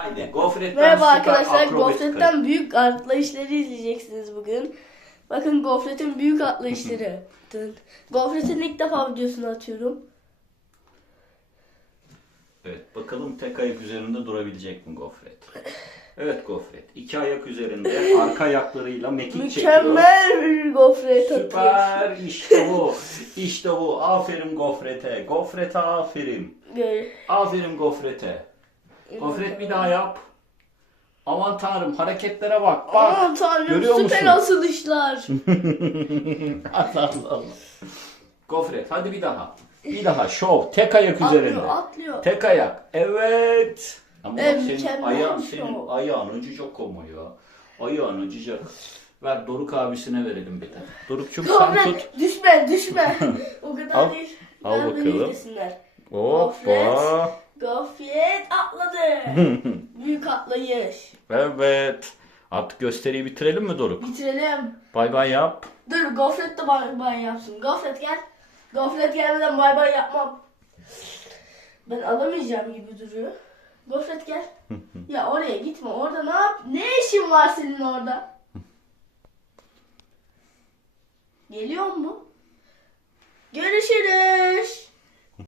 Haydi gofretten Merhaba arkadaşlar. Gofretten büyük atlayışları izleyeceksiniz bugün. Bakın Gofret'in büyük atlayışları. Gofret'in ilk defa videosunu atıyorum. Evet bakalım tek ayak üzerinde durabilecek mi gofret? Evet gofret. iki ayak üzerinde arka ayaklarıyla mekik çekiyor. Mükemmel bir Gofret. Süper işte bu. İşte bu. Aferin gofrete. Gofrete aferin. Böyle. Aferin gofrete. Gofret bir daha yap. Aman tanrım hareketlere bak. Bak. Aman tanrım Görüyor süper musun? asılışlar. Allah Allah Allah. Gofret hadi bir daha. Bir daha şov. Tek ayak üzerinde. atlıyor atlıyor. Tek ayak. Evet. Ama Evet, bak senin ayağın, bir senin şov. ayağın acıyacak ama ya. Ayağın acıyacak. Ver Doruk abisine verelim bir de. Dorukçum sen tut. Gofret düşme düşme. o kadar Al, değil. al Ben bakalım. Hoppa. Gofret atladı. büyük atlayış. Evet. Artık gösteriyi bitirelim mi Doruk? Bitirelim. Bay bay yap. Dur Gofret de bay bay yapsın. Gofret gel. Gofret gelmeden bay bay yapmam. Ben alamayacağım gibi duruyor. Gofret gel. ya oraya gitme. Orada ne yap? Ne işin var senin orada? Geliyor mu? Görüşürüz.